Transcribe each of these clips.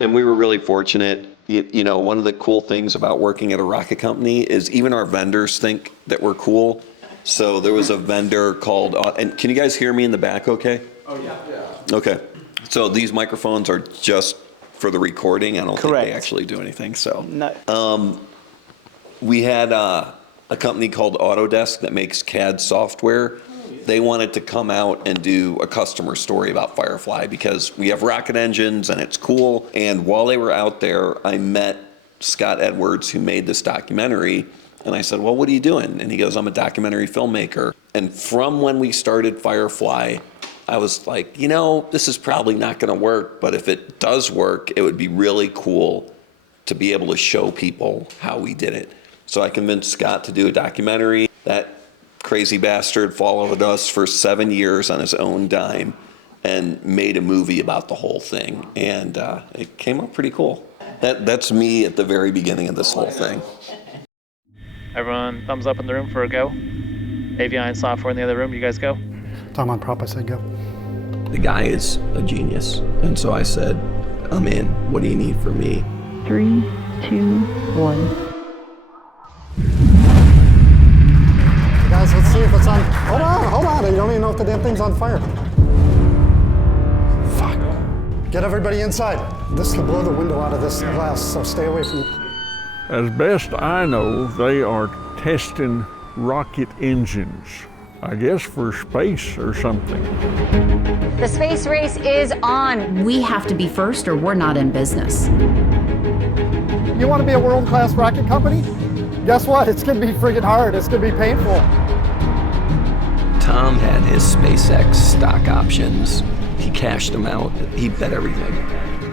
And we were really fortunate. You know, one of the cool things about working at a rocket company is even our vendors think that we're cool. So there was a vendor called, and can you guys hear me in the back okay? Oh, yeah. Okay. So these microphones are just for the recording. I don't think they actually do anything. So No. We had a company called Autodesk that makes CAD software. They wanted to come out and do a customer story about Firefly because we have rocket engines and it's cool. And while they were out there, I met Scott Edwards, who made this documentary. And I said, well, what are you doing? And he goes, I'm a documentary filmmaker. And from when we started Firefly, I was like, you know, this is probably not going to work. But if it does work, it would be really cool to be able to show people how we did it. So I convinced Scott to do a documentary. That crazy bastard followed us for 7 years on his own dime and made a movie about the whole thing. And it came out pretty cool. That's me at the very beginning of this whole thing. Everyone, thumbs up in the room for a go. Avion software in the other room, you guys go. Tom on prop, I said go. The guy is a genius. And so I said, I'm in. What do you need from me? 3, 2, 1. Guys, let's see if it's on. Hold on. You don't even know if the damn thing's on fire. Fuck. Get everybody inside. This could blow the window out of this glass, so stay away from it. As best I know, they are testing rocket engines. I guess for space or something. The space race is on. We have to be first or we're not in business. You want to be a world-class rocket company? Guess what? It's going to be friggin' hard. It's going to be painful. Tom had his SpaceX stock options. He cashed them out. He bet everything.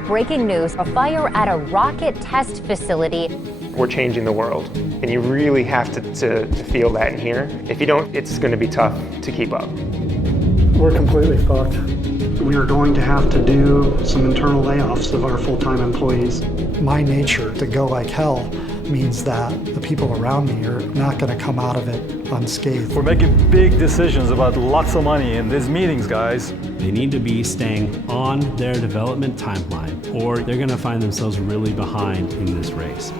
Breaking news, a fire at a rocket test facility. We're changing the world, and you really have to feel that in here. If you don't, it's going to be tough to keep up. We're completely fucked. We are going to have to do some internal layoffs of our full-time employees. My nature to go like hell means that the people around me are not going to come out of it unscathed. We're making big decisions about lots of money in these meetings, guys. They need to be staying on their development timeline, or they're going to find themselves really behind in this race.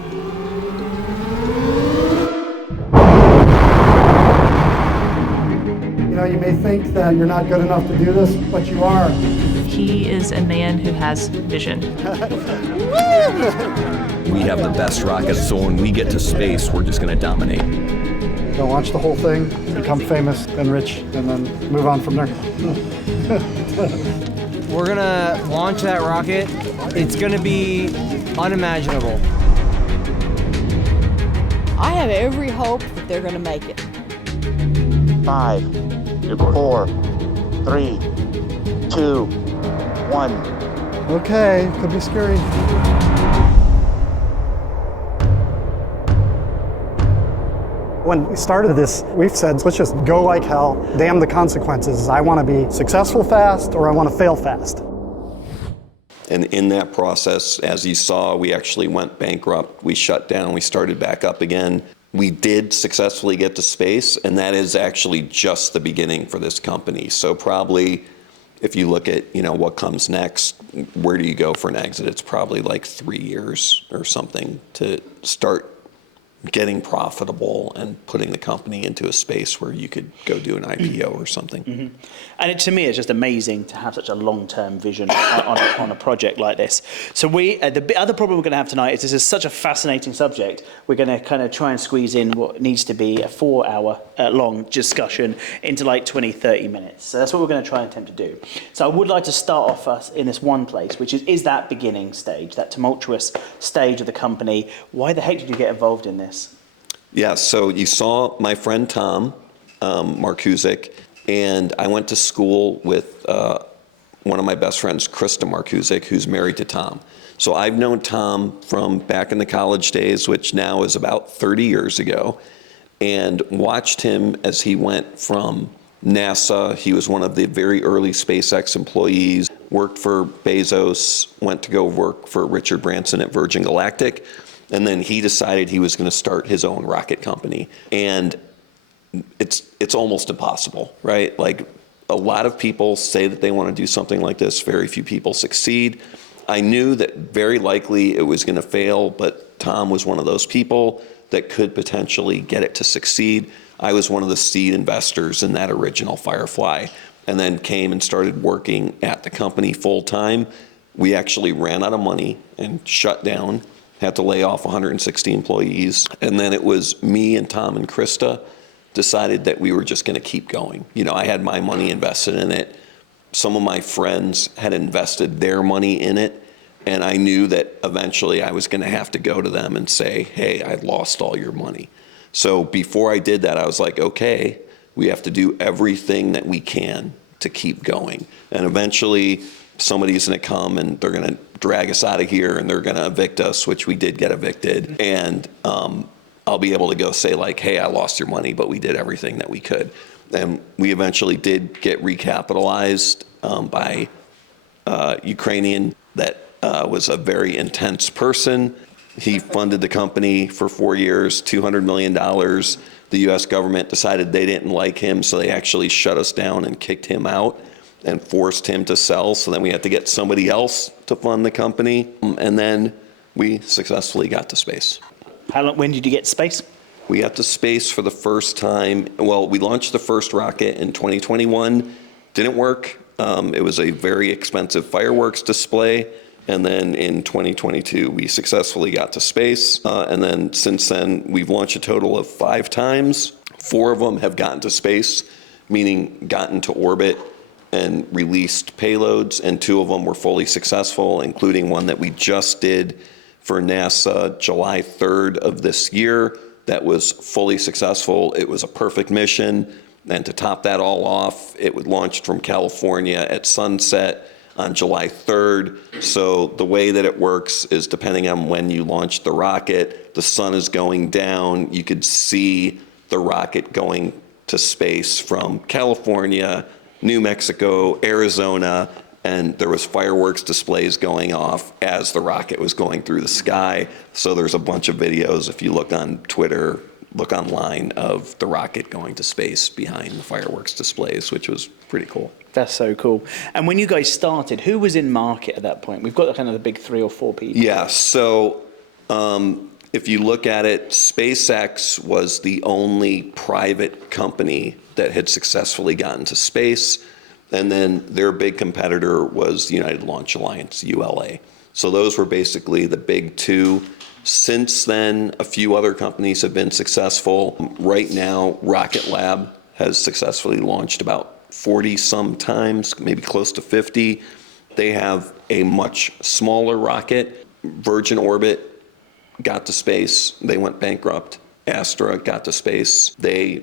You know, you may think that you're not good enough to do this, but you are. He is a man who has vision. We have the best rockets, so when we get to space, we're just going to dominate. Go launch the whole thing, become famous, then rich, and then move on from there. We're going to launch that rocket. It's going to be unimaginable. I have every hope that they're going to make it. 5, 4, 3, 2, 1. Okay, could be scary. When we started this, we've said, let's just go like hell, damn the consequences. I want to be successful fast or I want to fail fast. And in that process, as you saw, we actually went bankrupt. We shut down, we started back up again. We did successfully get to space, and that is actually just the beginning for this company. So probably if you look at, you know, what comes next, where do you go for an exit? It's probably like 3 years or something to start getting profitable and putting the company into a space where you could go do an IPO or something. Mm-hmm. And to me, it's just amazing to have such a long-term vision on a project like this. So the other problem we're going to have tonight is this is such a fascinating subject. We're going to kind of try and squeeze in what needs to be a 4-hour long discussion into like 20, 30 minutes. So that's what we're going to try and attempt to do. So I would like to start off us in this one place, which is that beginning stage, that tumultuous stage of the company. Why the heck did you get involved in this? Yeah, so you saw my friend Tom Markusic, and I went to school with one of my best friends, Krista Markusic, who's married to Tom. So I've known Tom from back in the college days, which now is about 30 years ago, and watched him as he went from NASA. He was one of the very early SpaceX employees, worked for Bezos, went to go work for Richard Branson at Virgin Galactic, and then he decided he was going to start his own rocket company. And it's almost impossible, right? Like, a lot of people say that they want to do something like this. Very few people succeed. I knew that very likely it was going to fail, but Tom was one of those people that could potentially get it to succeed. I was one of the seed investors in that original Firefly, and then came and started working at the company full time. We actually ran out of money and shut down, had to lay off 160 employees. And then it was me and Tom and Krista decided that we were just going to keep going. You know, I had my money invested in it. Some of my friends had invested their money in it. And I knew that eventually I was going to have to go to them and say, hey, I lost all your money. So before I did that, I was like, okay, we have to do everything that we can to keep going. And eventually somebody's going to come and they're going to drag us out of here and they're going to evict us, which we did get evicted. And I'll be able to go say like, hey, I lost your money, but we did everything that we could. And we eventually did get recapitalized by Ukrainian that was a very intense person. He funded the company for 4 years, $200 million. The U.S. government decided they didn't like him, so they actually shut us down and kicked him out and forced him to sell. So then we had to get somebody else to fund the company. And then we successfully got to space. When did you get to space? We got to space for the first time. Well, we launched the first rocket in 2021. Didn't work. It was a very expensive fireworks display. And then in 2022, we successfully got to space. And then since then, we've launched a total of 5 times. 4 of them have gotten to space, meaning gotten to orbit and released payloads. And 2 of them were fully successful, including one that we just did for NASA July 3rd of this year. That was fully successful. It was a perfect mission. And to top that all off, it was launched from California at sunset on July 3rd. So the way that it works is depending on when you launch the rocket, the sun is going down. You could see the rocket going to space from California, New Mexico, Arizona, and there was fireworks displays going off as the rocket was going through the sky. So there's a bunch of videos, if you look on Twitter, look online, of the rocket going to space behind the fireworks displays, which was pretty cool. That's so cool. And when you guys started, who was in market at that point? We've got kind of the big 3 or 4 people. Yeah, so if you look at it, SpaceX was the only private company that had successfully gotten to space. And then their big competitor was the United Launch Alliance, ULA. So those were basically the big 2. Since then, a few other companies have been successful. Right now, Rocket Lab has successfully launched about 40 some times, maybe close to 50. They have a much smaller rocket. Virgin Orbit got to space. They went bankrupt. Astra got to space. They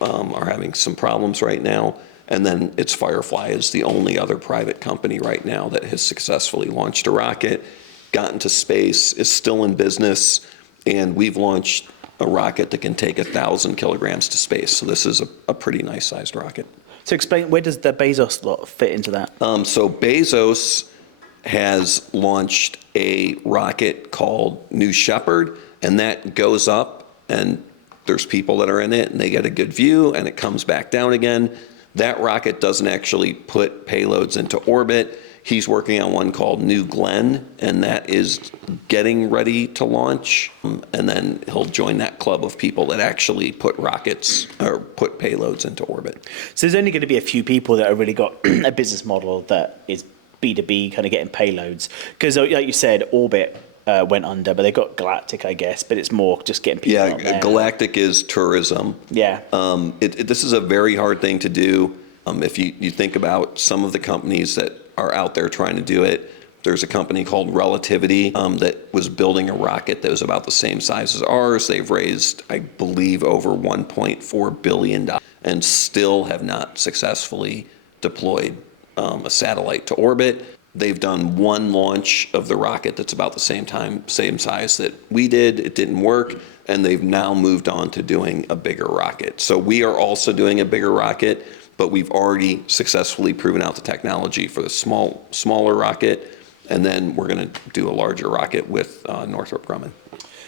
are having some problems right now. And then it's Firefly is the only other private company right now that has successfully launched a rocket, gotten to space, is still in business, and we've launched a rocket that can take 1,000 kilograms to space. So this is a pretty nice sized rocket. So explain, where does the Bezos lot fit into that? So Bezos has launched a rocket called New Shepard, and that goes up, and there's people that are in it, and they get a good view, and it comes back down again. That rocket doesn't actually put payloads into orbit. He's working on one called New Glenn, and that is getting ready to launch. And then he'll join that club of people that actually put rockets or put payloads into orbit. So there's only going to be a few people that have really got a business model that is B2B, kind of getting payloads. Because like you said, Orbit went under, but they got Galactic, I guess, but it's more just getting people out there. Galactic is tourism. Yeah. This is a very hard thing to do. If you think about some of the companies that are out there trying to do it, there's a company called Relativity that was building a rocket that was about the same size as ours. They've raised, I believe, over $1.4 billion and still have not successfully deployed a satellite to orbit. They've done one launch of the rocket that's about the same size that we did. It didn't work, and they've now moved on to doing a bigger rocket. So we are also doing a bigger rocket, but we've already successfully proven out the technology for the smaller rocket, and then we're going to do a larger rocket with Northrop Grumman.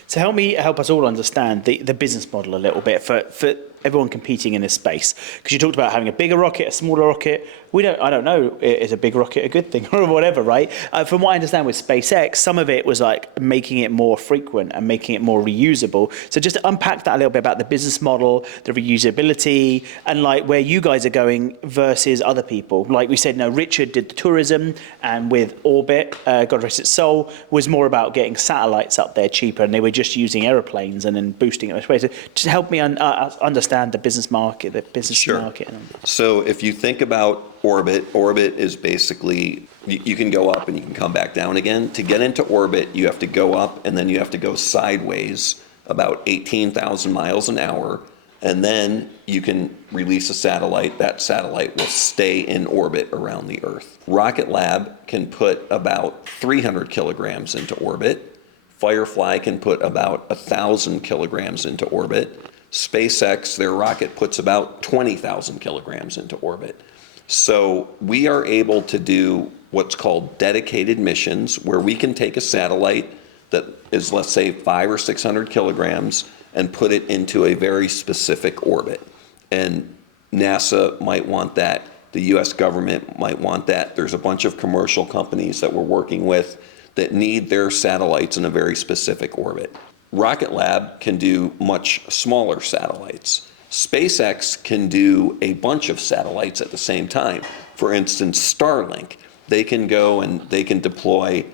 So help us all understand the business model a little bit. For everyone competing in this space? Because you talked about having a bigger rocket, a smaller rocket. I don't know, is a big rocket a good thing or whatever, right? From what I understand with SpaceX, some of it was like making it more frequent and making it more reusable. So just to unpack that a little bit about the business model, the reusability, and like where you guys are going versus other people. Like we said, Richard did the tourism, and with Orbit, God rest its soul, was more about getting satellites up there cheaper, and they were just using aeroplanes and then boosting it. So just help me understand the business market, market. So if you think about orbit is basically, you can go up and you can come back down again. To get into orbit, you have to go up and then you have to go sideways about 18,000 miles an hour. And then you can release a satellite. That satellite will stay in orbit around the Earth. Rocket Lab can put about 300 kilograms into orbit. Firefly can put about 1,000 kilograms into orbit. SpaceX, their rocket, puts about 20,000 kilograms into orbit. So we are able to do what's called dedicated missions, where we can take a satellite that is, let's say, 500 or 600 kilograms and put it into a very specific orbit. And NASA might want that. The US government might want that. There's a bunch of commercial companies that we're working with that need their satellites in a very specific orbit. Rocket Lab can do much smaller satellites. SpaceX can do a bunch of satellites at the same time. For instance, Starlink, they can go and they can deploy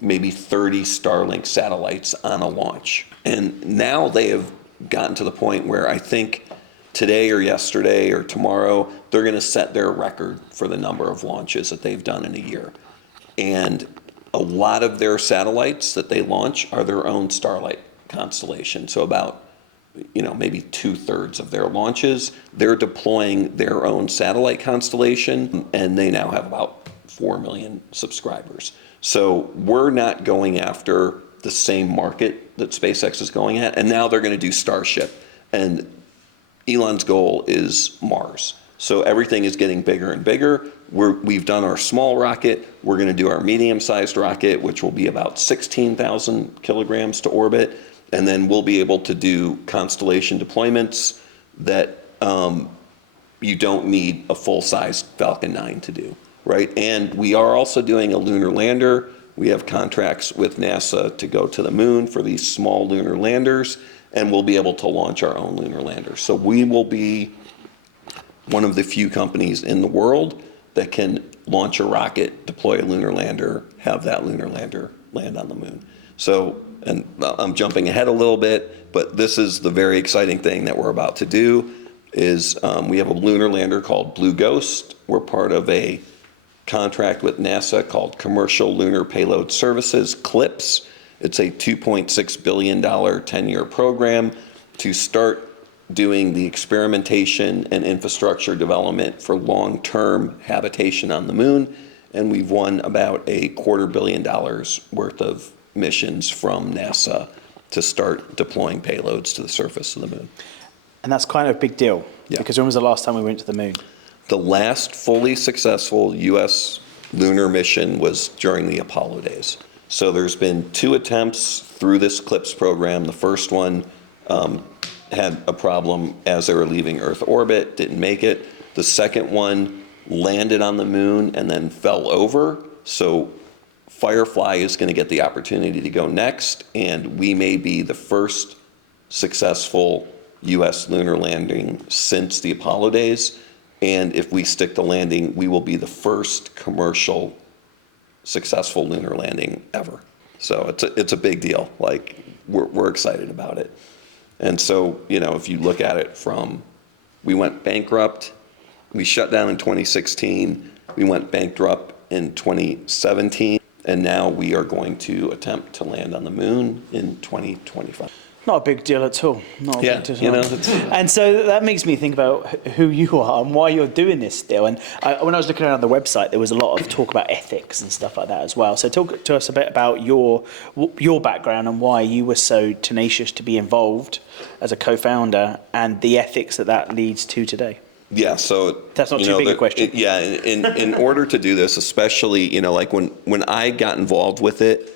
maybe 30 Starlink satellites on a launch. And now they have gotten to the point where I think today or yesterday or tomorrow, they're going to set their record for the number of launches that they've done in a year. And a lot of their satellites that they launch are their own Starlight constellation. So about maybe 2/3 of their launches, they're deploying their own satellite constellation, and they now have about 4 million subscribers. So we're not going after the same market that SpaceX is going at, and now they're going to do Starship. And Elon's goal is Mars. So everything is getting bigger and bigger. We've done our small rocket. We're going to do our medium-sized rocket, which will be about 16,000 kilograms to orbit. And then we'll be able to do constellation deployments that you don't need a full-size Falcon 9 to do, right? And we are also doing a lunar lander. We have contracts with NASA to go to the moon for these small lunar landers, and we'll be able to launch our own lunar lander. So we will be one of the few companies in the world that can launch a rocket, deploy a lunar lander, have that lunar lander land on the moon. So, and I'm jumping ahead a little bit, but this is the very exciting thing that we're about to do is we have a lunar lander called Blue Ghost. We're part of a contract with NASA called Commercial Lunar Payload Services, CLPS. It's a $2.6 billion 10-year program to start doing the experimentation and infrastructure development for long-term habitation on the moon. And we've won about $250 million worth of missions from NASA to start deploying payloads to the surface of the moon. And that's kind of a big deal, because when was the last time we went to the moon? The last fully successful US lunar mission was during the Apollo days. So there's been 2 attempts through this CLPS program. The first one had a problem as they were leaving Earth orbit, didn't make it. The second one landed on the moon and then fell over. So Firefly is going to get the opportunity to go next, and we may be the first successful US lunar landing since the Apollo days. And if we stick to landing, we will be the first commercial successful lunar landing ever. So it's a big deal. Like, we're excited about it. And so, if you look at it from, we went bankrupt, we shut down in 2016, we went bankrupt in 2017, and now we are going to attempt to land on the moon in 2025. Not a big deal at all. Not a Yeah, big deal at all. And so that makes me think about who you are and why you're doing this still. And when I was looking around the website, there was a lot of talk about ethics and stuff like that as well. So talk to us a bit about your background and why you were so tenacious to be involved as a co-founder and the ethics that leads to today. Yeah, so that's not too big a question. In order to do this, especially like when I got involved with it,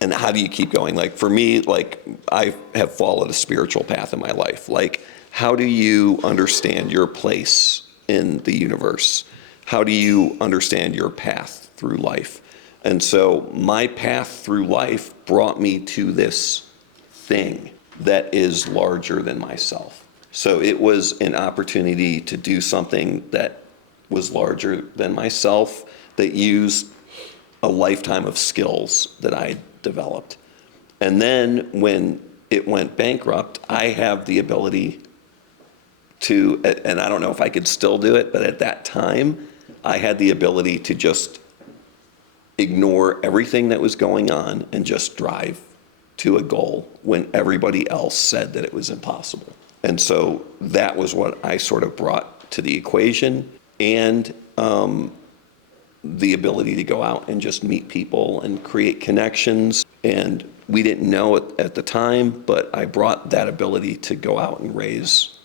and how do you keep going? Like for me, like I have followed a spiritual path in my life. Like how do you understand your place in the universe? How do you understand your path through life? And so my path through life brought me to this thing that is larger than myself. So it was an opportunity to do something that was larger than myself, that used a lifetime of skills that I developed. And then when it went bankrupt, I have the ability to, and I don't know if I could still do it, but at that time, I had the ability to just ignore everything that was going on and just drive to a goal when everybody else said that it was impossible. And so that was what I sort of brought to the equation, and the ability to go out and just meet people and create connections. And we didn't know it at the time, but I brought that ability to go out and raise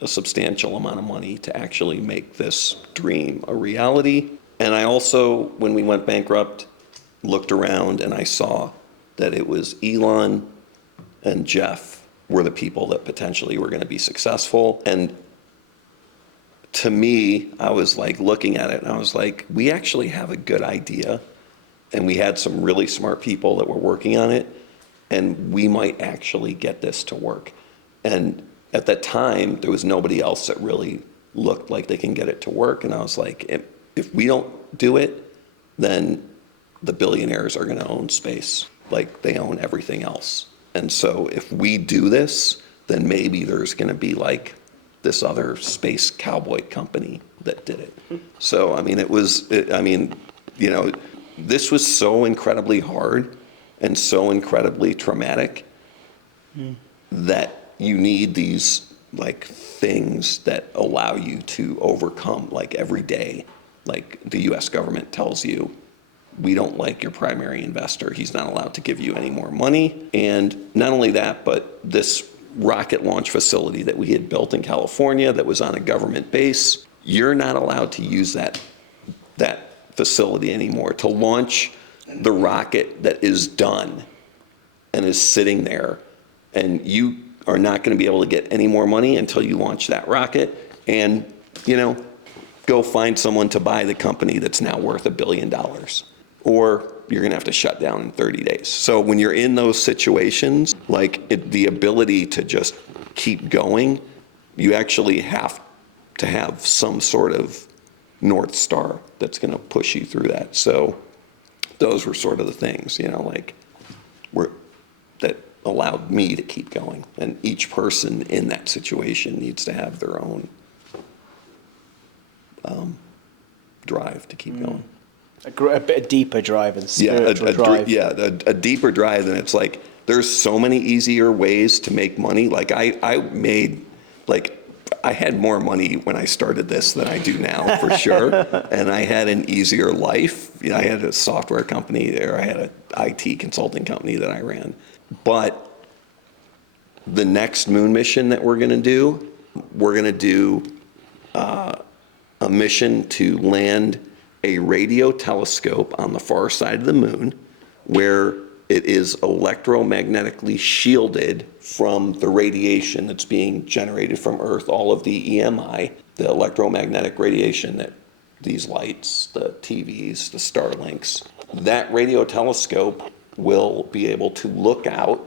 a substantial amount of money to actually make this dream a reality. And I also, when we went bankrupt, looked around and I saw that it was Elon and Jeff were the people that potentially were going to be successful. And to me, I was like looking at it and I was like, we actually have a good idea, and we had some really smart people that were working on it, and we might actually get this to work. And at that time, there was nobody else that really looked like they can get it to work. And I was like, if we don't do it, then the billionaires are going to own space like they own everything else. And so if we do this, then maybe there's going to be like this other space cowboy company that did it. So, I mean, this was so incredibly hard and so incredibly traumatic that you need these like things that allow you to overcome, like every day. Like the US government tells you, we don't like your primary investor. He's not allowed to give you any more money. And not only that, but this rocket launch facility that we had built in California that was on a government base, you're not allowed to use that facility anymore to launch the rocket that is done and is sitting there. And you are not going to be able to get any more money until you launch that rocket and, go find someone to buy the company that's now worth $1 billion. Or you're going to have to shut down in 30 days. So when you're in those situations, the ability to just keep going, you actually have to have some sort of North Star that's going to push you through that. So those were sort of the things, that allowed me to keep going. And each person in that situation needs to have their own drive to keep going. A bit deeper drive and spiritual drive. A deeper drive, and it's like there's so many easier ways to make money. Like I had more money when I started this than I do now, for sure. And I had an easier life. I had a software company there. I had an IT consulting company that I ran. But the next moon mission that we're going to do a mission to land a radio telescope on the far side of the moon, where it is electromagnetically shielded from the radiation that's being generated from Earth, all of the EMI, the electromagnetic radiation that these lights, the TVs, the Starlinks. That radio telescope will be able to look out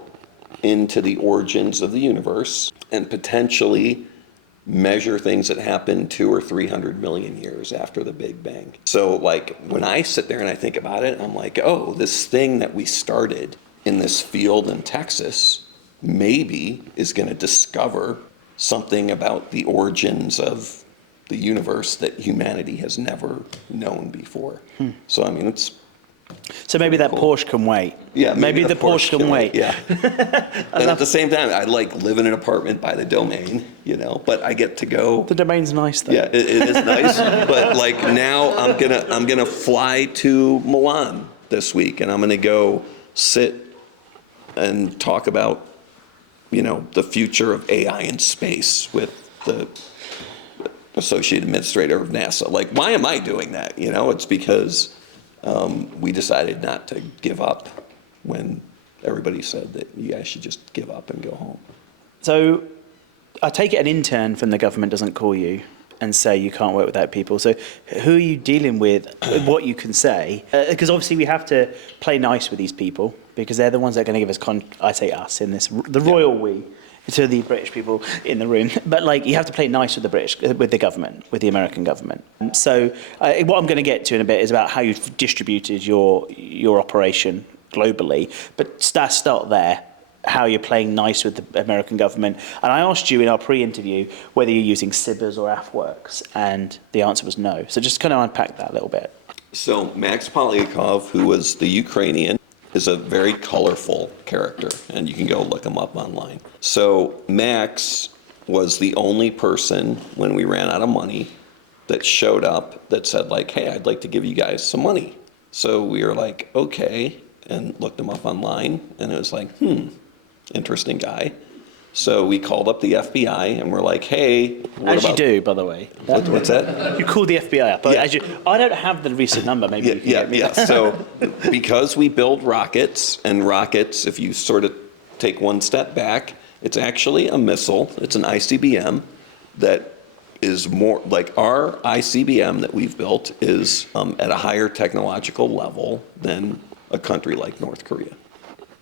into the origins of the universe and potentially measure things that happened 200 or 300 million years after the Big Bang. So when I sit there and I think about it, I'm like, oh, this thing that we started in this field in Texas maybe is going to discover something about the origins of the universe that humanity has never known before. So, So maybe that Porsche can wait. Yeah, maybe the Porsche can wait. Yeah. And at the same time, I live in an apartment by the Domain, but I get to go. The Domain's nice though. Yeah, it is nice. But now I'm gonna fly to Milan this week, and I'm gonna go sit and talk about, the future of AI in space with the Associate Administrator of NASA. Why am I doing that? It's because we decided not to give up when everybody said that you guys should just give up and go home. So I take it an intern from the government doesn't call you and say you can't work with that people. So who are you dealing with, what you can say? Because obviously we have to play nice with these people because they're the ones that are going to give us, I say us in this, the royal we, to the British people in the room. But like you have to play nice with the government, with the American government. So what I'm going to get to in a bit is about how you've distributed your operation globally. But start there. How you're playing nice with the American government. And I asked you in our pre-interview whether you're using SIBRs or AFWorks, and the answer was no. So just kind of unpack that a little bit. So Max Polyakov, who was the Ukrainian, is a very colorful character, and you can go look him up online. So Max was the only person, when we ran out of money, that showed up that said like, hey, I'd like to give you guys some money. So we were like, okay, and looked him up online, and it was like, interesting guy. So we called up the FBI and we're like, hey, what as about... you do, by the way. What's that? You called the FBI up. Yeah. I don't have the recent number. Maybe Yeah. So because we build rockets, and rockets, if you sort of take one step back, it's actually a missile. It's an ICBM that is more like our ICBM that we've built is at a higher technological level than a country like North Korea,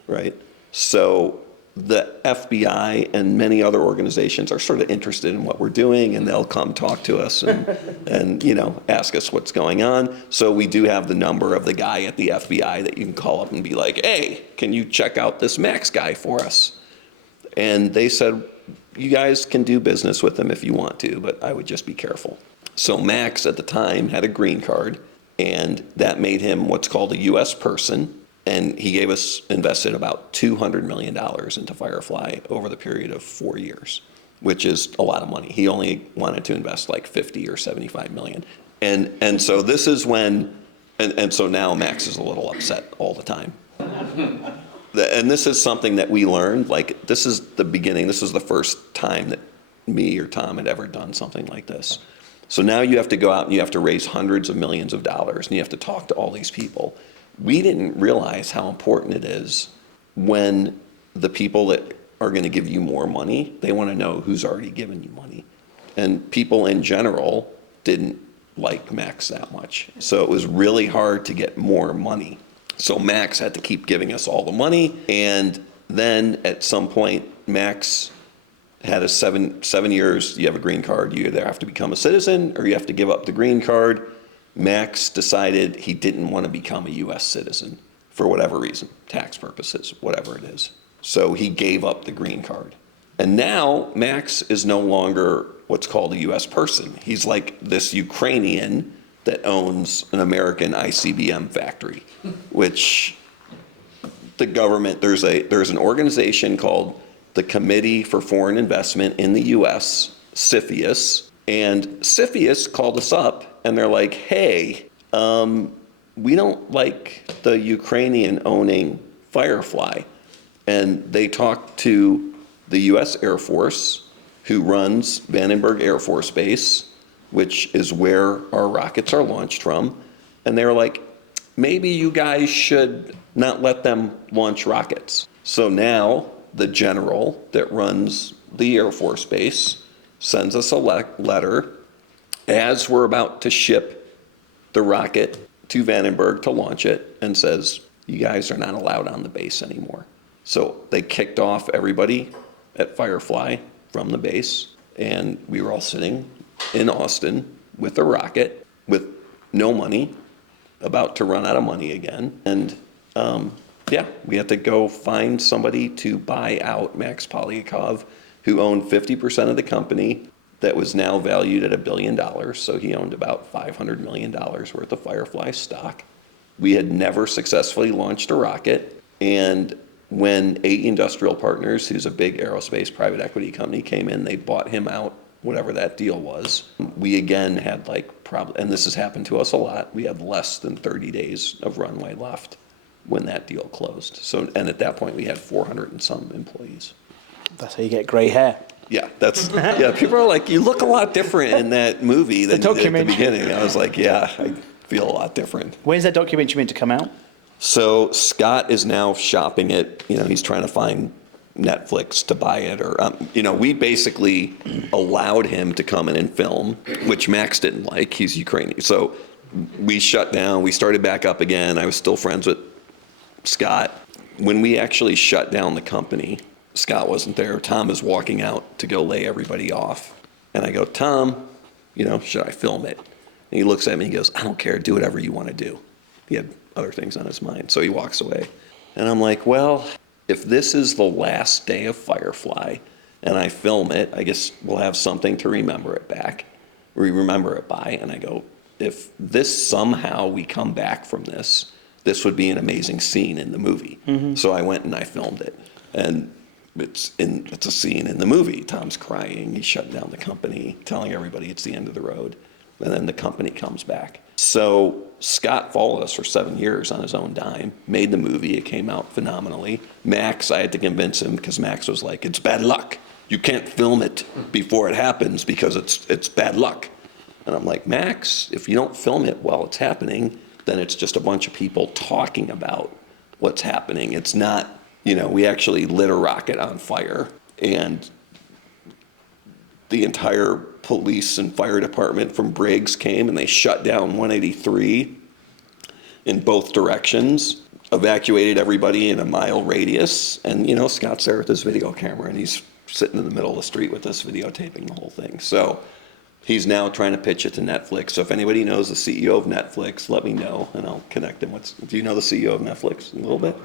right? So the FBI and many other organizations are sort of interested in what we're doing, and they'll come talk to us and ask us what's going on. So we do have the number of the guy at the FBI that you can call up and be like, hey, can you check out this Max guy for us? And they said, you guys can do business with him if you want to, but I would just be careful. So Max at the time had a green card, and that made him what's called a U.S. person. And he invested about $200 million into Firefly over the period of 4 years, which is a lot of money. He only wanted to invest like 50 or 75 million. And so this is when, and so now Max is a little upset all the time. And this is something that we learned, like this is the beginning, this is the first time that me or Tom had ever done something like this. So now you have to go out and you have to raise hundreds of millions of dollars and you have to talk to all these people. We didn't realize how important it is when the people that are going to give you more money, they want to know who's already given you money. And people in general didn't like Max that much. So it was really hard to get more money. So Max had to keep giving us all the money. And then at some point, Max had a seven years, you have a green card, you either have to become a citizen or you have to give up the green card. Max decided he didn't want to become a U.S. citizen for whatever reason, tax purposes, whatever it is. So he gave up the green card. And now Max is no longer what's called a U.S. person. He's like this Ukrainian that owns an American ICBM factory, which the government, there's an organization called the Committee for Foreign Investment in the U.S., CFIUS, and CFIUS called us up and they're like, hey, we don't like the Ukrainian owning Firefly. And they talked to the U.S. Air Force, who runs Vandenberg Air Force Base, which is where our rockets are launched from. And they were like, maybe you guys should not let them launch rockets. So now the general that runs the Air Force Base sends us a letter as we're about to ship the rocket to Vandenberg to launch it and says, you guys are not allowed on the base anymore. So they kicked off everybody at Firefly from the base, and we were all sitting in Austin with a rocket with no money, about to run out of money again. And we had to go find somebody to buy out Max Polyakov, who owned 50% of the company that was now valued at $1 billion. So he owned about $500 million worth of Firefly stock. We had never successfully launched a rocket. And when 8 Industrial Partners, who's a big aerospace private equity company, came in, they bought him out, whatever that deal was. We again had and this has happened to us a lot, we had less than 30 days of runway left when that deal closed. So, and at that point we had 400 and some employees. That's how you get gray hair. Yeah, people are like, you look a lot different in that movie than at the beginning. I was like, yeah, I feel a lot different. When's that documentary meant to come out? So Scott is now shopping it. He's trying to find Netflix to buy it, or we basically allowed him to come in and film, which Max didn't like. He's Ukrainian, so we shut down. We started back up again. I was still friends with Scott. When we actually shut down the company, Scott wasn't there. Tom is walking out to go lay everybody off, and I go, Tom, should I film it? And he looks at me and he goes, I don't care. Do whatever you want to do. He had other things on his mind, so he walks away. And I'm like, well, if this is the last day of Firefly and I film it, I guess we'll have something to remember it by. And I go, if this somehow we come back from this would be an amazing scene in the movie. Mm-hmm. So I went and I filmed it. And it's a scene in the movie. Tom's crying, he's shutting down the company, telling everybody it's the end of the road. And then the company comes back. So Scott followed us for 7 years on his own dime, made the movie, it came out phenomenally. Max, I had to convince him because Max was like, it's bad luck. You can't film it before it happens because it's bad luck. And I'm like, Max, if you don't film it while it's happening, then it's just a bunch of people talking about what's happening. It's not, we actually lit a rocket on fire, and the entire police and fire department from Briggs came and they shut down 183 in both directions, evacuated everybody in a mile radius. And, Scott's there with his video camera and he's sitting in the middle of the street with us videotaping the whole thing. So he's now trying to pitch it to Netflix. So if anybody knows the CEO of Netflix, let me know and I'll connect him. Do you know the CEO of Netflix a little bit?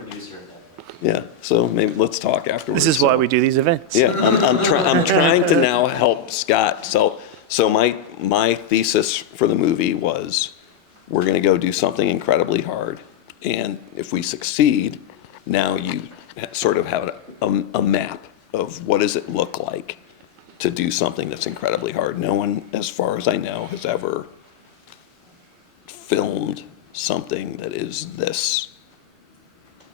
Yeah, so maybe let's talk afterwards. This is why we do these events. Yeah, I'm trying to now help Scott. So my thesis for the movie was, we're going to go do something incredibly hard, and if we succeed, now you sort of have a map of what does it look like to do something that's incredibly hard. No one, as far as I know, has ever filmed something that is this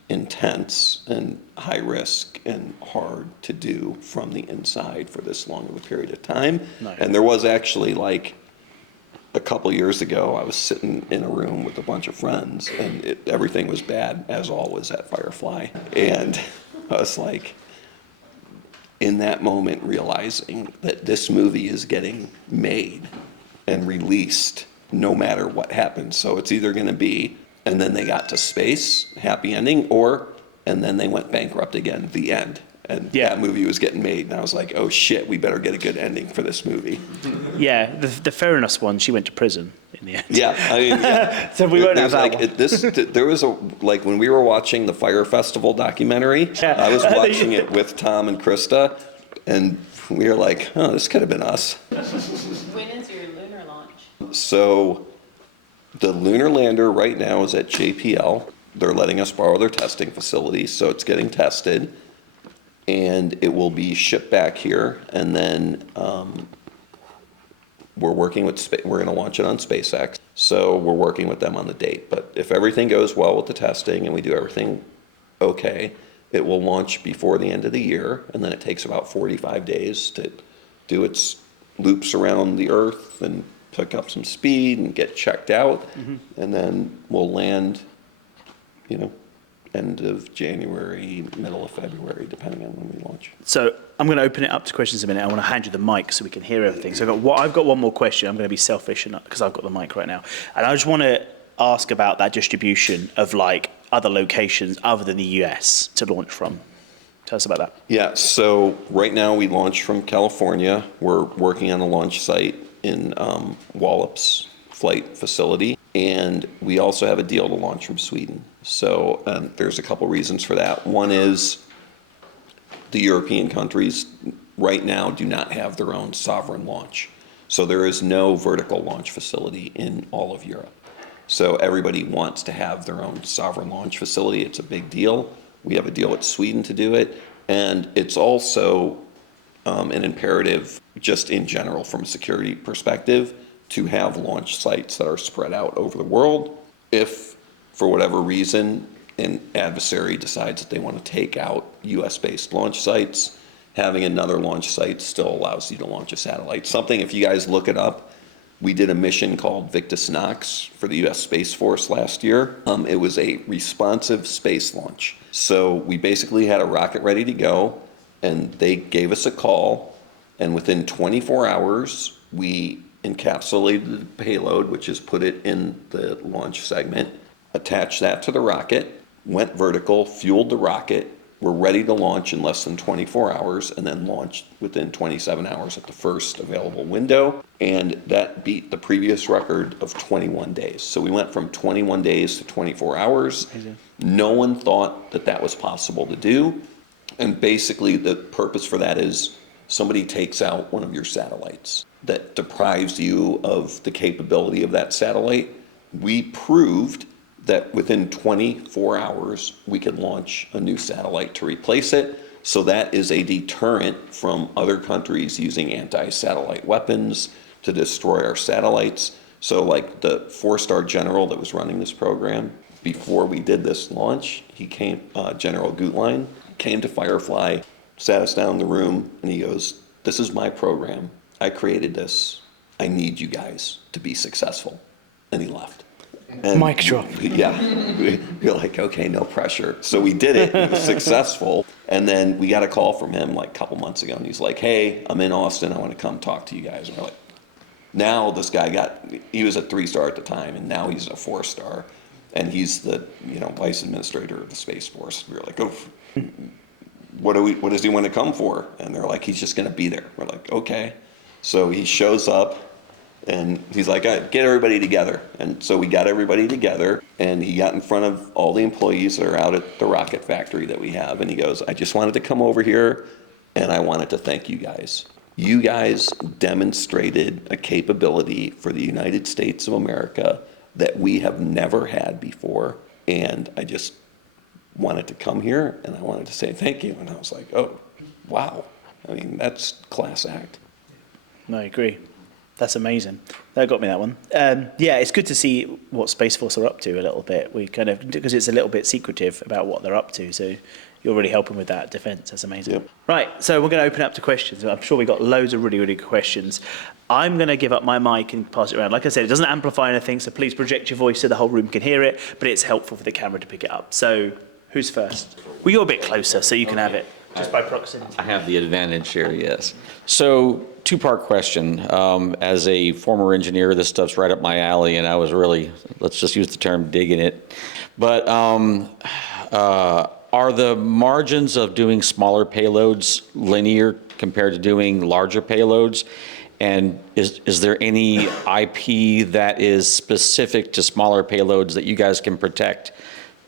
intense and high risk and hard to do from the inside for this long of a period of time. Nice. And there was actually, like, a couple years ago, I was sitting in a room with a bunch of friends and everything was bad, as always at Firefly. And I was like, in that moment, realizing that this movie is getting made and released no matter what happens. So it's either going to be, and then they got to space, happy ending, or, and then they went bankrupt again, the end. And that movie was getting made, and I was like, oh shit, we better get a good ending for this movie. Yeah, the Fair Enough one, she went to prison in the end. Yeah, I mean, yeah. So we won't have that one. There was when we were watching the Fire Festival documentary, I was watching it with Tom and Krista, and we were like, oh, this could have been us. When is your lunar launch? So the lunar lander right now is at JPL. They're letting us borrow their testing facility, so it's getting tested. And it will be shipped back here, and then we're working with, we're going to launch it on SpaceX, so we're working with them on the date. But if everything goes well with the testing and we do everything okay, it will launch before the end of the year, and then it takes about 45 days to do its loops around the Earth and pick up some speed and get checked out, and then we'll land, end of January, middle of February, depending on when we launch. So I'm going to open it up to questions in a minute. I want to hand you the mic so we can hear everything. So I've got one more question. I'm going to be selfish because I've got the mic right now. And I just want to ask about that distribution of like other locations other than the US to launch from. Tell us about that. Yeah, so right now we launch from California. We're working on a launch site in Wallop's flight facility. And we also have a deal to launch from Sweden. So there's a couple reasons for that. One is the European countries right now do not have their own sovereign launch. So there is no vertical launch facility in all of Europe. So everybody wants to have their own sovereign launch facility. It's a big deal. We have a deal with Sweden to do it. And it's also an imperative just in general from a security perspective to have launch sites that are spread out over the world. If, for whatever reason, an adversary decides that they want to take out US-based launch sites, having another launch site still allows you to launch a satellite. Something, if you guys look it up, we did a mission called Victus Nox for the US Space Force last year. It was a responsive space launch. So we basically had a rocket ready to go, And they gave us a call, and within 24 hours, we encapsulated the payload, which is put it in the launch segment, attached that to the rocket, went vertical, fueled the rocket. We're ready to launch in less than 24 hours, and then launched within 27 hours at the first available window. And that beat the previous record of 21 days. So we went from 21 days to 24 hours. Amazing. No one thought that that was possible to do. And basically the purpose for that is somebody takes out one of your satellites that deprives you of the capability of that satellite. We proved that within 24 hours, we could launch a new satellite to replace it. So that is a deterrent from other countries using anti-satellite weapons to destroy our satellites. So like the 4-star general that was running this program, before we did this launch, he came, General Gutlein, came to Firefly, sat us down in the room, and he goes, "This is my program. I created this. I need you guys to be successful." And he left. And mic drop. Yeah. We're like, okay, no pressure. So we did it. It was successful. And then we got a call from him like a couple months ago, and he's like, "Hey, I'm in Austin. I want to come talk to you guys." And we're like, now this guy he was a 3-star at the time, and now he's a 4-star. And he's the, vice administrator of the Space Force. We were like, "Oh, what does he want to come for?" And they're like, "He's just going to be there." We're like, okay. So he shows up, and he's like, "Get everybody together." And so we got everybody together, and he got in front of all the employees that are out at the rocket factory that we have, and he goes, "I just wanted to come over here, and I wanted to thank you guys. You guys demonstrated a capability for the United States of America that we have never had before, and I just wanted to come here, and I wanted to say thank you." And I was like, oh, wow. I mean, that's class act. No, I agree. That's amazing. That got me that one. Yeah, it's good to see what Space Force are up to a little bit. We kind of, because it's a little bit secretive about what they're up to, so you're really helping with that defense. That's amazing. Yep. Right, so we're going to open up to questions. I'm sure we've got loads of really, really good questions. I'm going to give up my mic and pass it around. Like I said, it doesn't amplify anything, so please project your voice so the whole room can hear it, but it's helpful for the camera to pick it up. So who's first? Well, you're a bit closer, so you can have it, just by proximity. I have the advantage here, yes. So, two-part question. As a former engineer, this stuff's right up my alley, and I was really, let's just use the term, digging it. But are the margins of doing smaller payloads linear compared to doing larger payloads? And is there any IP that is specific to smaller payloads that you guys can protect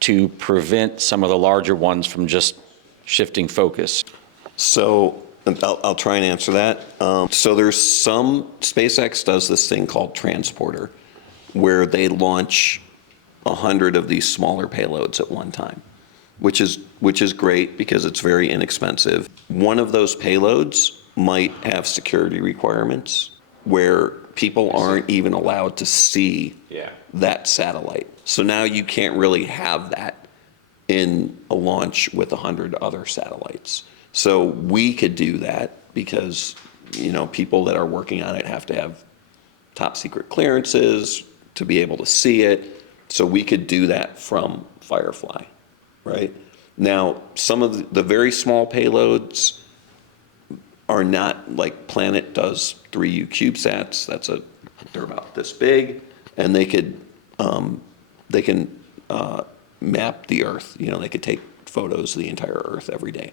to prevent some of the larger ones from just shifting focus? So I'll try and answer that. So there's SpaceX does this thing called Transporter, where they launch 100 of these smaller payloads at one time, which is great because it's very inexpensive. One of those payloads might have security requirements where people aren't even allowed to see that satellite. So now you can't really have that in a launch with 100 other satellites. So we could do that because, people that are working on it have to have top secret clearances to be able to see it. So we could do that from Firefly, right? Now, some of the very small payloads are not like Planet does 3U CubeSats. They're about this big, and they can map the Earth. They could take photos of the entire Earth every day.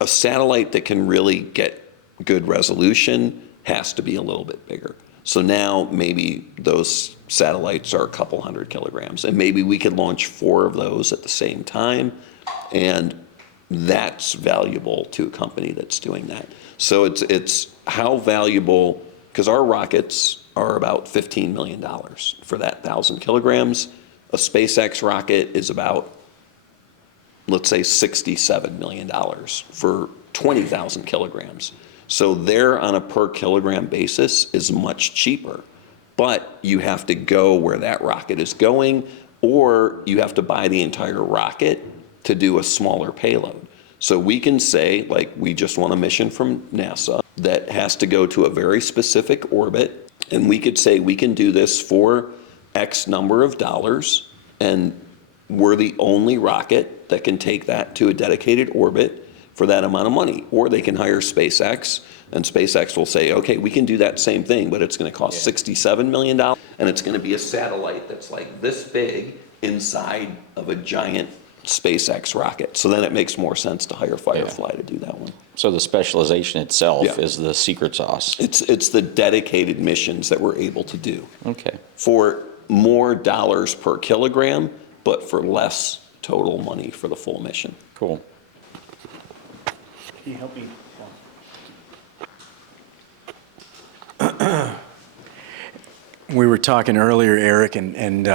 A satellite that can really get good resolution has to be a little bit bigger. So now maybe those satellites are a couple 100 kilograms, and maybe we could launch 4 of those at the same time, and that's valuable to a company that's doing that. So it's how valuable, because our rockets are about $15 million for that 1,000 kilograms. A SpaceX rocket is about, let's say, $67 million for 20,000 kilograms. So there on a per kilogram basis is much cheaper, but you have to go where that rocket is going, or you have to buy the entire rocket to do a smaller payload. So we can say, like, we just won a mission from NASA that has to go to a very specific orbit, and we could say we can do this for X number of dollars, and we're the only rocket that can take that to a dedicated orbit for that amount of money. Or they can hire SpaceX, and SpaceX will say, okay, we can do that same thing, but it's going to cost $67 million, and it's going to be a satellite that's like this big inside of a giant SpaceX rocket. So then it makes more sense to hire Firefly to do that one. So the specialization itself is the secret sauce. It's the dedicated missions that we're able to do. Okay. For more dollars per kilogram, but for less total money for the full mission. Cool. Can you help me? We were talking earlier, Eric, and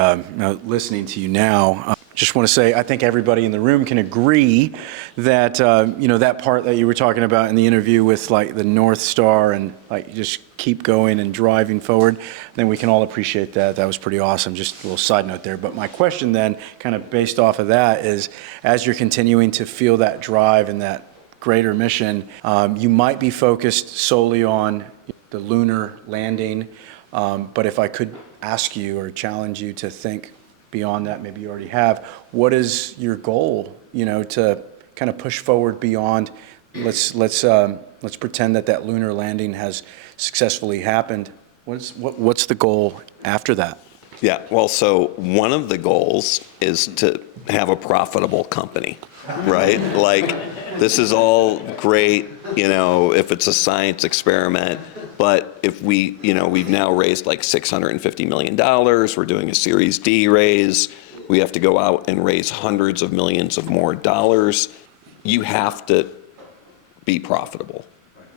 listening to you now. Just want to say, I think everybody in the room can agree that that part that you were talking about in the interview with like the North Star and like just keep going and driving forward. Then we can all appreciate that. That was pretty awesome. Just a little side note there. But my question then, kind of based off of that, is as you're continuing to feel that drive and that greater mission, you might be focused solely on the lunar landing. But if I could ask you or challenge you to think beyond that, maybe you already have, what is your goal, to kind of push forward beyond, let's pretend that lunar landing has successfully happened. What's the goal after that? Yeah, well, so one of the goals is to have a profitable company, right? Like, this is all great, if it's a science experiment. But if we've now raised like $650 million, we're doing a Series D raise, we have to go out and raise hundreds of millions of more dollars. You have to be profitable,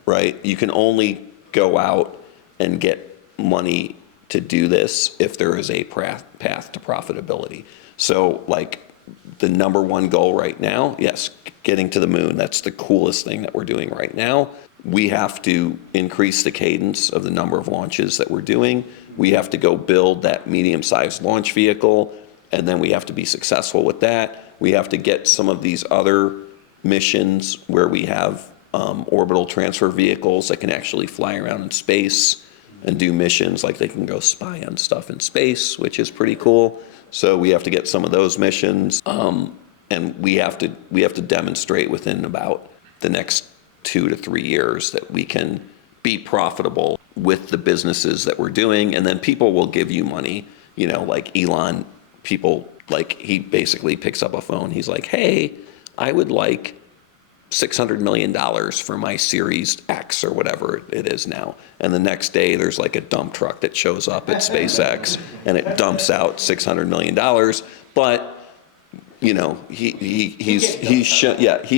right? You can only go out and get money to do this if there is a path to profitability. So like the number one goal right now, yes, getting to the moon, that's the coolest thing that we're doing right now. We have to increase the cadence of the number of launches that we're doing. We have to go build that medium-sized launch vehicle, and then we have to be successful with that. We have to get some of these other missions where we have orbital transfer vehicles that can actually fly around in space and do missions, like they can go spy on stuff in space, which is pretty cool. So we have to get some of those missions, and we have to demonstrate within about the next 2 to 3 years that we can be profitable with the businesses that we're doing. And then people will give you money, like Elon, he basically picks up a phone. He's like, hey, I would like $600 million for my Series X or whatever it is now. And the next day there's like a dump truck that shows up at SpaceX and it dumps out $600 million. But, he's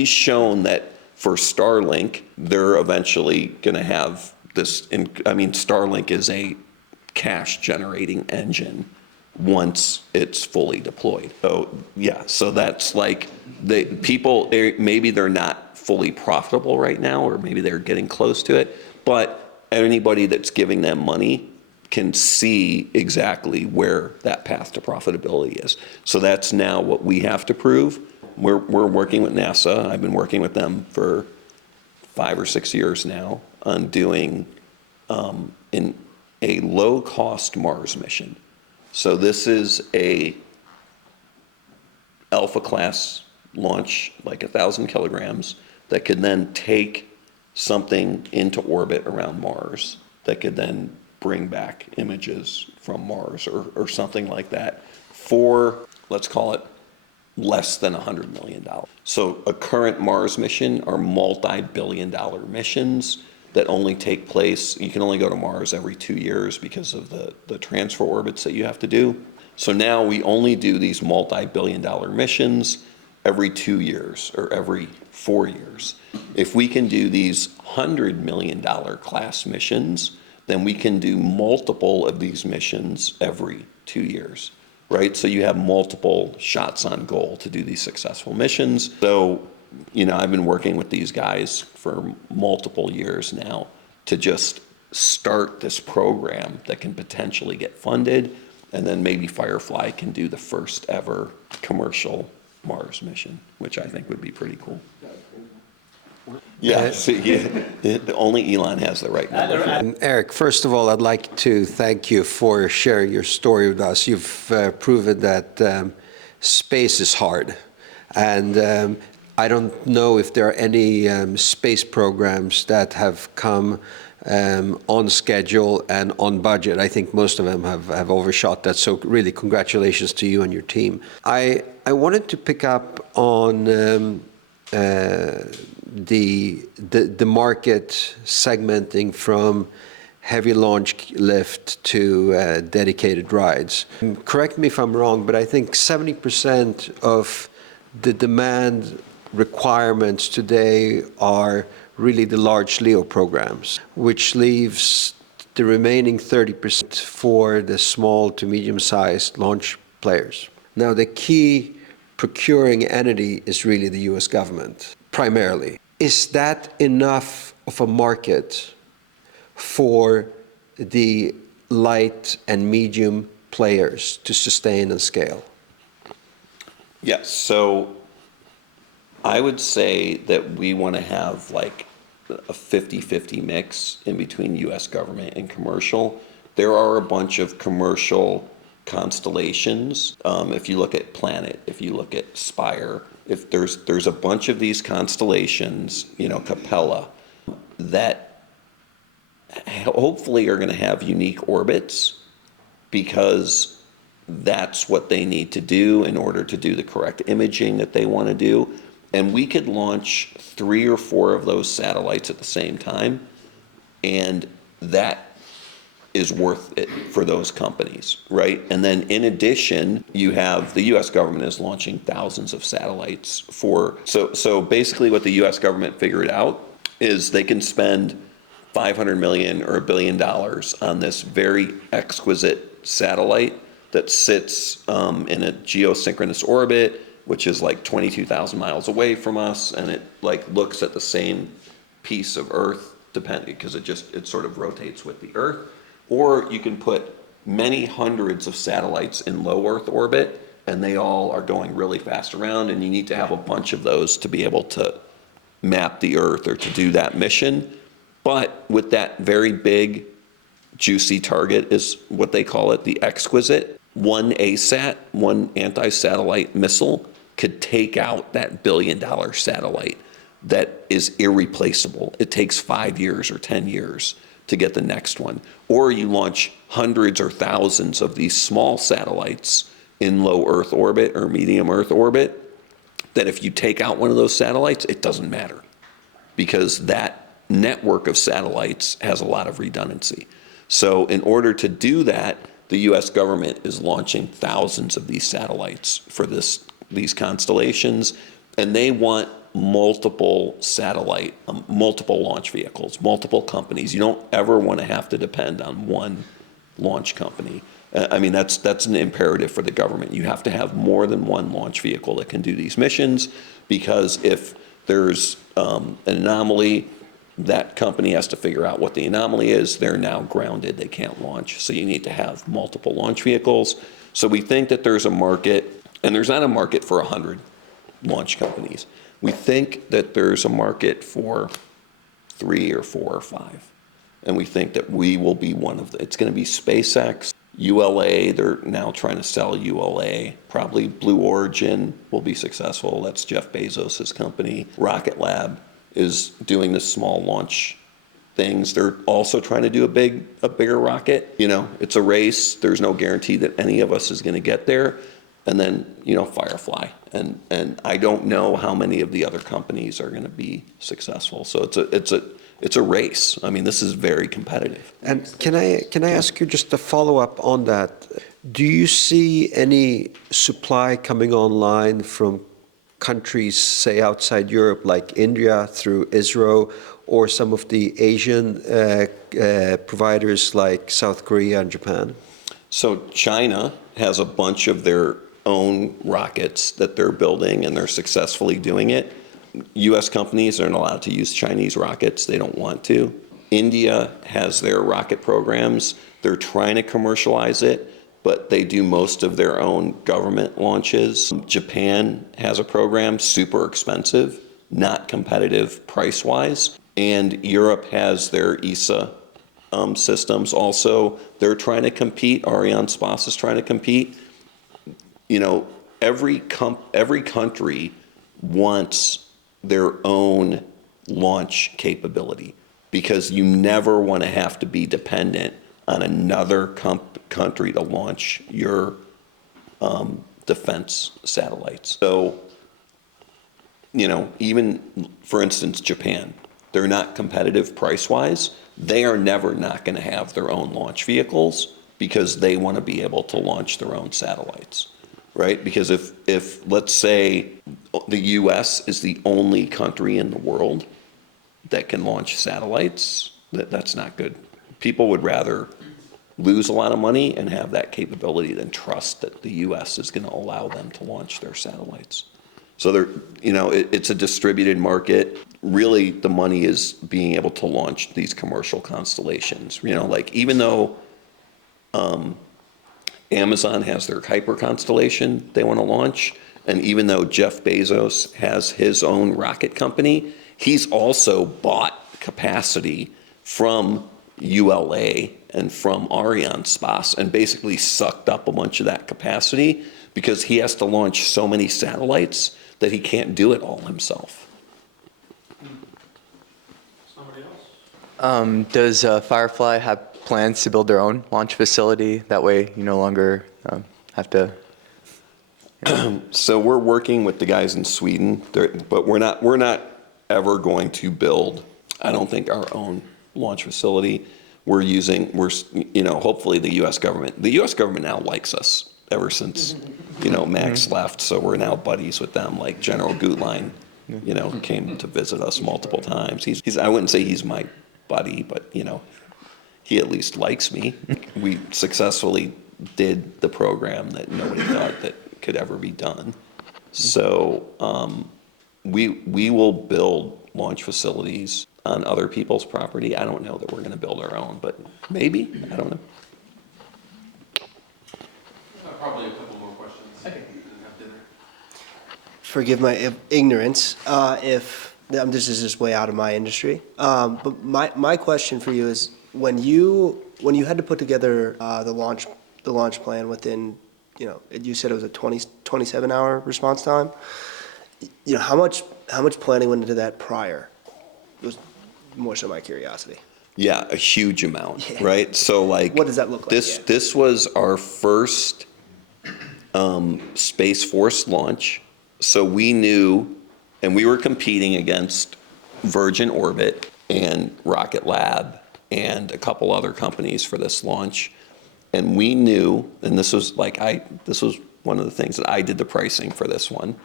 shown that for Starlink, they're eventually going to have this. Starlink is a cash-generating engine once it's fully deployed. So that's like maybe they're not fully profitable right now, or maybe they're getting close to it. But anybody that's giving them money can see exactly where that path to profitability is. So that's now what we have to prove. We're working with NASA. I've been working with them for 5 or 6 years now on doing in a low-cost Mars mission. So this is a Alpha class launch, like 1,000 kilograms, that could then take something into orbit around Mars that could then bring back images from Mars or something like that for, let's call it, less than $100 million. So a current Mars mission are multi-billion-dollar missions that only take place, you can only go to Mars every 2 years because of the transfer orbits that you have to do. So now we only do these multi-billion-dollar missions every 2 years or every 4 years. If we can do these $100 million class missions, then we can do multiple of these missions every 2 years. Right? So you have multiple shots on goal to do these successful missions. So, I've been working with these guys for multiple years now to just start this program that can potentially get funded, and then maybe Firefly can do the first ever commercial Mars mission, which I think would be pretty cool. Yeah, only Elon has the right number. Eric, first of all, I'd like to thank you for sharing your story with us. You've proven that space is hard. And I don't know if there are any space programs that have come on schedule and on budget. I think most of them have overshot that. So really, congratulations to you and your team. I wanted to pick up on the market segmenting from heavy launch lift to dedicated rides. Correct me if I'm wrong, but I think 70% of the demand requirements today are really the large LEO programs, which leaves the remaining 30% for the small to medium-sized launch players. Now, the key procuring entity is really the US government, primarily. Is that enough of a market for the light and medium players to sustain and scale? Yes, so I would say that we want to have like a 50-50 mix in between US government and commercial. There are a bunch of commercial constellations. If you look at Planet, if you look at Spire, if there's a bunch of these constellations, Capella, that hopefully are going to have unique orbits because that's what they need to do in order to do the correct imaging that they want to do. And we could launch 3 or 4 of those satellites at the same time, and that is worth it for those companies, right? And then in addition, you have the US government is launching thousands of satellites so basically what the US government figured out is they can spend $500 million or $1 billion on this very exquisite satellite that sits in a geosynchronous orbit, which is like 22,000 miles away from us, and it like looks at the same piece of Earth, depending, because it sort of rotates with the Earth. Or you can put many hundreds of satellites in low Earth orbit, and they all are going really fast around, and you need to have a bunch of those to be able to map the Earth or to do that mission. But with that very big, juicy target is what they call it, the exquisite. One ASAT, one anti-satellite missile, could take out that $1 billion satellite that is irreplaceable. It takes 5 years or 10 years to get the next one. Or you launch hundreds or thousands of these small satellites in low Earth orbit or medium Earth orbit, that if you take out one of those satellites, it doesn't matter, because that network of satellites has a lot of redundancy. So in order to do that, the US government is launching thousands of these satellites for these constellations, and they want multiple multiple launch vehicles, multiple companies. You don't ever want to have to depend on one launch company. I mean, that's an imperative for the government. You have to have more than one launch vehicle that can do these missions, because if there's an anomaly, that company has to figure out what the anomaly is. They're now grounded. They can't launch. So you need to have multiple launch vehicles. So we think that there's a market, and there's not a market for 100 launch companies. We think that there's a market for 3 or 4 or 5. And we think that we will be one of it's going to be SpaceX, ULA. They're now trying to sell ULA. Probably Blue Origin will be successful. That's Jeff Bezos' company. Rocket Lab is doing the small launch things. They're also trying to do a bigger rocket. It's a race. There's no guarantee that any of us is going to get there. And then, Firefly. And I don't know how many of the other companies are going to be successful. So it's a race. I mean, this is very competitive. And can I ask you just a follow-up on that? Do you see any supply coming online from countries, say, outside Europe, like India through Israel, or some of the Asian providers like South Korea and Japan? So China has a bunch of their own rockets that they're building, and they're successfully doing it. U.S. companies aren't allowed to use Chinese rockets. They don't want to. India has their rocket programs. They're trying to commercialize it, but they do most of their own government launches. Japan has a program, super expensive, not competitive price-wise. And Europe has their ESA systems also. They're trying to compete. Arianespace is trying to compete. Every country wants their own launch capability, because you never want to have to be dependent on another country to launch your defense satellites. So, even, for instance, Japan, they're not competitive price-wise. They are never not going to have their own launch vehicles because they want to be able to launch their own satellites, right? Because if let's say the US is the only country in the world that can launch satellites, that's not good. People would rather lose a lot of money and have that capability than trust that the US is going to allow them to launch their satellites. So it's a distributed market. Really, the money is being able to launch these commercial constellations. Like even though Amazon has their Kuiper constellation they want to launch, and even though Jeff Bezos has his own rocket company, he's also bought capacity from ULA and from Arianespace and basically sucked up a bunch of that capacity because he has to launch so many satellites that he can't do it all himself. Does Firefly have plans to build their own launch facility? That way you no longer have to... So we're working with the guys in Sweden, but we're not ever going to build, I don't think, our own launch facility. Hopefully the U.S. government now likes us ever since, Max left. So we're now buddies with them. Like General Gutlein, came to visit us multiple times. I wouldn't say he's my buddy, but, he at least likes me. We successfully did the program that nobody thought that could ever be done. So we will build launch facilities on other people's property. I don't know that we're going to build our own, but maybe. I don't know. Probably a couple more questions. Okay. Forgive my ignorance if this is just way out of my industry. But my question for you is, when you had to put together the launch plan within, you said it was a 27-hour response time. How much planning went into that prior? It was more so my curiosity. Yeah, a huge amount, right? So what does that look like? This was our first Space Force launch. So we knew, and we were competing against Virgin Orbit and Rocket Lab and a couple other companies for this launch. And we knew, and this was one of the things that I did the pricing for this one,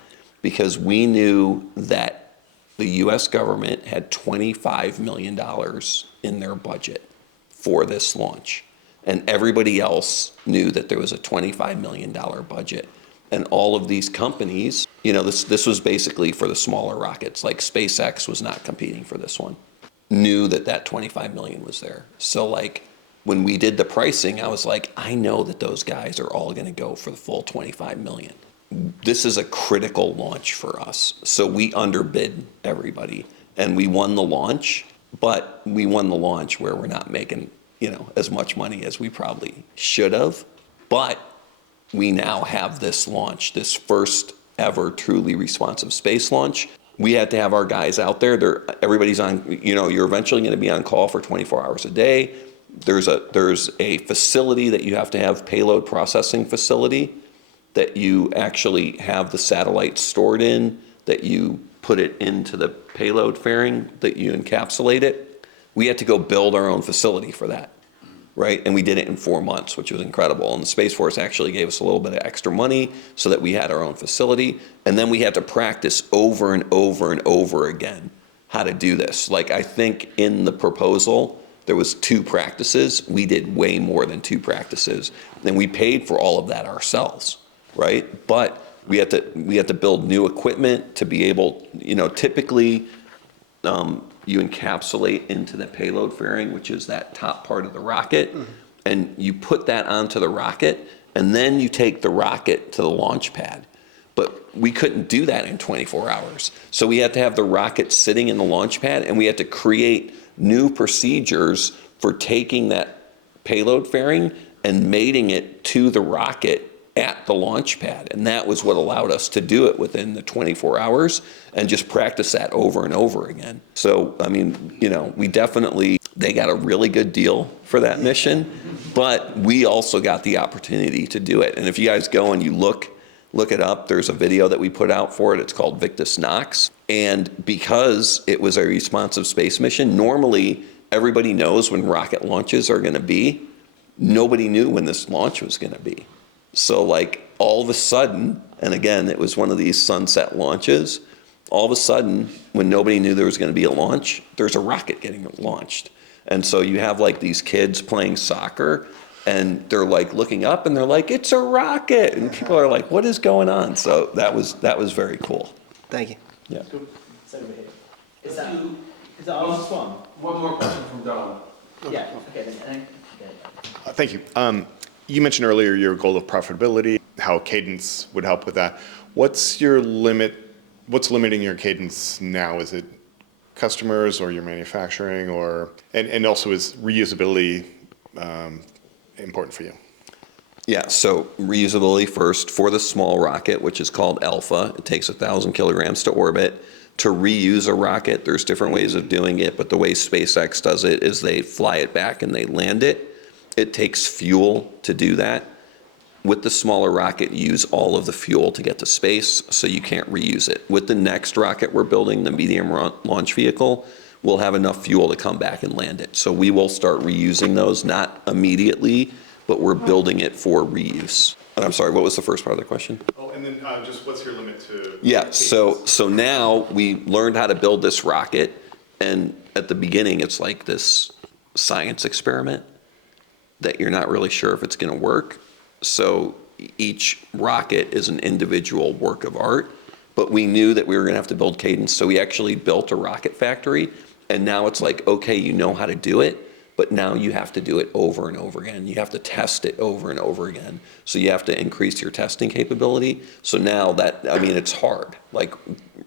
because we knew that the U.S. government had $25 million in their budget for this launch. And everybody else knew that there was a $25 million budget. And all of these companies, this was basically for the smaller rockets, like SpaceX was not competing for this one, knew that 25 million was there. So when we did the pricing, I was like, I know that those guys are all going to go for the full 25 million. This is a critical launch for us. So we underbid everybody and we won the launch, but we won the launch where we're not making, as much money as we probably should have. But we now have this launch, this first ever truly responsive space launch. We had to have our guys out there. Everybody's on, you're eventually going to be on call for 24 hours a day. There's a facility that you have to have, payload processing facility, that you actually have the satellite stored in, that you put it into the payload fairing, that you encapsulate it. We had to go build our own facility for that, right? And we did it in 4 months, which was incredible. And the Space Force actually gave us a little bit of extra money so that we had our own facility. And then we had to practice over and over and over again how to do this. I think in the proposal, there was 2 practices. We did way more than 2 practices. And we paid for all of that ourselves, right? But we had to build new equipment to be able, typically you encapsulate into the payload fairing, which is that top part of the rocket, and you put that onto the rocket, and then you take the rocket to the launch pad. But we couldn't do that in 24 hours. So we had to have the rocket sitting in the launch pad, and we had to create new procedures for taking that payload fairing and mating it to the rocket at the launch pad. And that was what allowed us to do it within the 24 hours and just practice that over and over again. So, I mean, you know, they got a really good deal for that mission, but we also got the opportunity to do it. And if you guys go and you look it up, there's a video that we put out for it. It's called Victus Nox. And because it was a responsive space mission, normally everybody knows when rocket launches are going to be. Nobody knew when this launch was going to be. So like all of a sudden, and again, it was one of these sunset launches, all of a sudden, when nobody knew there was going to be a launch, there's a rocket getting launched. And so you have like these kids playing soccer, and they're like looking up and they're like, it's a rocket. And people are like, what is going on? So that was very cool. Thank you. Yeah. It's over here. Is that our last one? One more question from Doyle. Yeah, okay, then. Thank you. You mentioned earlier your goal of profitability, how cadence would help with that. What's your limit? What's limiting your cadence now? Is it customers or your manufacturing, or and also is reusability important for you? Yeah, so reusability first. For the small rocket, which is called Alpha, it takes 1,000 kilograms to orbit. To reuse a rocket, there's different ways of doing it, but the way SpaceX does it is they fly it back and they land it. It takes fuel to do that. With the smaller rocket, you use all of the fuel to get to space, so you can't reuse it. With the next rocket we're building, the medium launch vehicle, we'll have enough fuel to come back and land it. So we will start reusing those, not immediately, but we're building it for reuse. And I'm sorry, what was the first part of the question? Oh, and then just what's your limit to? Yeah, so now we learned how to build this rocket, and at the beginning it's like this science experiment that you're not really sure if it's going to work. So each rocket is an individual work of art, but we knew that we were going to have to build cadence. So we actually built a rocket factory, and now it's like, okay, you know how to do it, but now you have to do it over and over again. You have to test it over and over again. So you have to increase your testing capability. So now that, I mean, it's hard. Like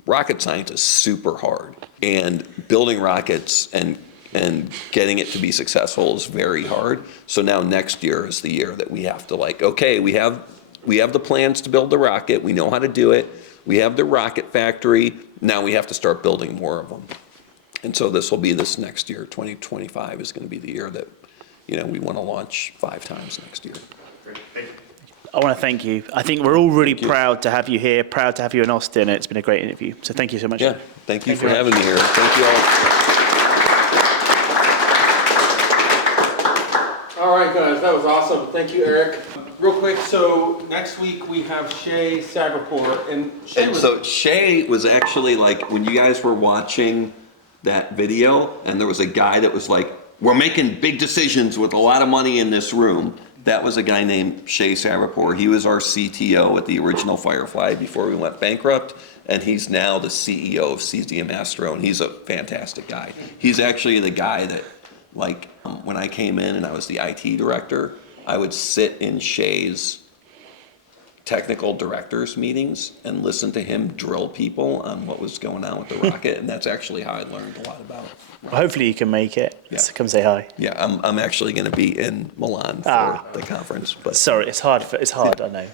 rocket science is super hard, and building rockets and getting it to be successful is very hard. So now next year is the year that we have to like, okay, we have the plans to build the rocket. We know how to do it. We have the rocket factory. Now we have to start building more of them. And so this will be this next year. 2025 is going to be the year that, you know, we want to launch 5 times next year. Great, thank you. I want to thank you. I think we're all really proud to have you here, proud to have you in Austin. It's been a great interview. So thank you so much. Yeah, thank you for having me here. Thank you all. All right, guys, that was awesome. Thank you, Eric. Real quick, so next week we have Shay Sagrapur, and Shay was actually like, when you guys were watching that video, and there was a guy that was like, we're making big decisions with a lot of money in this room. That was a guy named Shay Sagrapur. He was our CTO at the original Firefly before we went bankrupt, and he's now the CEO of Cesium Astro, and he's a fantastic guy. He's actually the guy that, like, when I came in and I was the IT director, I would sit in Shay's technical directors meetings and listen to him drill people on what was going on with the rocket, and that's actually how I learned a lot about it. Well, hopefully you can make it. Yeah. So come say hi. Yeah, I'm actually going to be in Milan for the conference. But sorry, it's hard. I know.